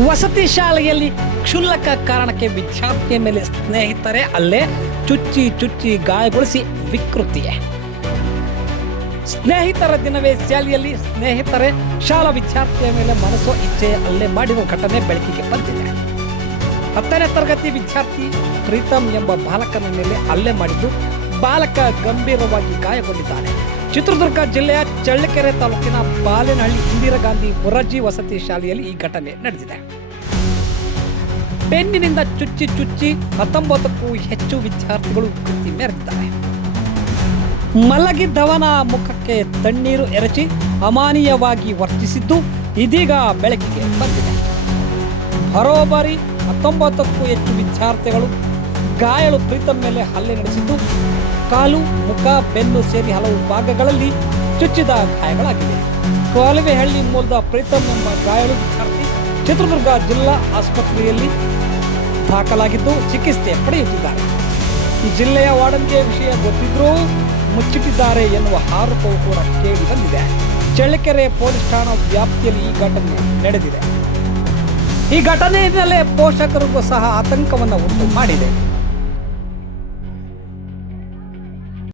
ವಸತಿ ಶಾಲೆಯಲ್ಲಿ ಕ್ಷುಲ್ಲಕ ಕಾರಣಕ್ಕೆ ವಿದ್ಯಾರ್ಥಿಯ ಮೇಲೆ ಸ್ನೇಹಿತರೆ ಅಲ್ಲೇ ಚುಚ್ಚಿ ಗಾಯಗೊಳಿಸಿ ವಿಕೃತಿ. ಸ್ನೇಹಿತರ ದಿನವೇ ಶಾಲೆಯಲ್ಲಿ ಸ್ನೇಹಿತರೆ ಶಾಲಾ ವಿದ್ಯಾರ್ಥಿಯ ಮೇಲೆ ಮನಸ್ಸೋ ಇಚ್ಛೆ ಹಲ್ಲೆ ಮಾಡಿರುವ ಘಟನೆ ಬೆಳಕಿಗೆ ಬಂದಿದೆ. 10ನೇ ತರಗತಿ ವಿದ್ಯಾರ್ಥಿ ಪ್ರೀತಮ್ ಎಂಬ ಬಾಲಕನ ಮೇಲೆ ಹಲ್ಲೆ ಮಾಡಿದ್ದು ಬಾಲಕ ಗಂಭೀರವಾಗಿ ಗಾಯಗೊಂಡಿದ್ದಾನೆ. ಚಿತ್ರದುರ್ಗ ಜಿಲ್ಲೆಯ ಚಳ್ಳಕೆರೆ ತಾಲೂಕಿನ ಬಾಲೇನಹಳ್ಳಿ ಇಂದಿರಾ ಗಾಂಧಿ ಮೊರಾರ್ಜಿ ವಸತಿ ಶಾಲೆಯಲ್ಲಿ ಈ ಘಟನೆ ನಡೆದಿದೆ. ಪೆನ್ನಿನಿಂದ ಚುಚ್ಚಿ 19ಕ್ಕೂ ಹೆಚ್ಚು ವಿದ್ಯಾರ್ಥಿಗಳು ಕೃತಿ ಮೆರೆದಿದ್ದಾರೆ. ಮಲಗಿದ್ದವನ ಮುಖಕ್ಕೆ ತಣ್ಣೀರು ಎರಚಿ ಅಮಾನೀಯವಾಗಿ ವರ್ತಿಸಿದ್ದು ಇದೀಗ ಬೆಳಕಿಗೆ ಬಂದಿದೆ. ಬರೋಬ್ಬರಿ 19ಕ್ಕೂ ಹೆಚ್ಚು ವಿದ್ಯಾರ್ಥಿಗಳು ಗಾಯಾಳು ಪ್ರೀತಮ್ ಮೇಲೆ ಹಲ್ಲೆ ನಡೆಸಿದ್ದು ಕಾಲು, ಮುಖ, ಬೆನ್ನು ಸೇರಿ ಹಲವು ಭಾಗಗಳಲ್ಲಿ ಚುಚ್ಚಿದ ಗಾಯಗಳಾಗಿವೆ. ಕಾಲುವೆಹಳ್ಳಿ ಮೂಲದ ಪ್ರೀತಮ್ ಎಂಬ ಗಾಯಾಳು ವಿದ್ಯಾರ್ಥಿ ಚಿತ್ರದುರ್ಗ ಜಿಲ್ಲಾ ಆಸ್ಪತ್ರೆಯಲ್ಲಿ ದಾಖಲಾಗಿದ್ದು ಚಿಕಿತ್ಸೆ ಪಡೆಯುತ್ತಿದ್ದಾರೆ. ಜಿಲ್ಲೆಯ ವಾರ್ಡನ್ಗೆ ವಿಷಯ ಗೊತ್ತಿದ್ರೂ ಮುಚ್ಚಿಟ್ಟಿದ್ದಾರೆ ಎನ್ನುವ ಆರೋಪವು ಕೂಡ ಕೇಳಿ ಬಂದಿದೆ. ಚಳ್ಳಕೆರೆ ಪೊಲೀಸ್ ಠಾಣಾ ವ್ಯಾಪ್ತಿಯಲ್ಲಿ ಈ ಘಟನೆ ನಡೆದಿದೆ. ಈ ಘಟನೆಯಿಂದಲೇ ಪೋಷಕರಿಗೂ ಸಹ ಆತಂಕವನ್ನು ಉಂಟು ಮಾಡಿದೆ.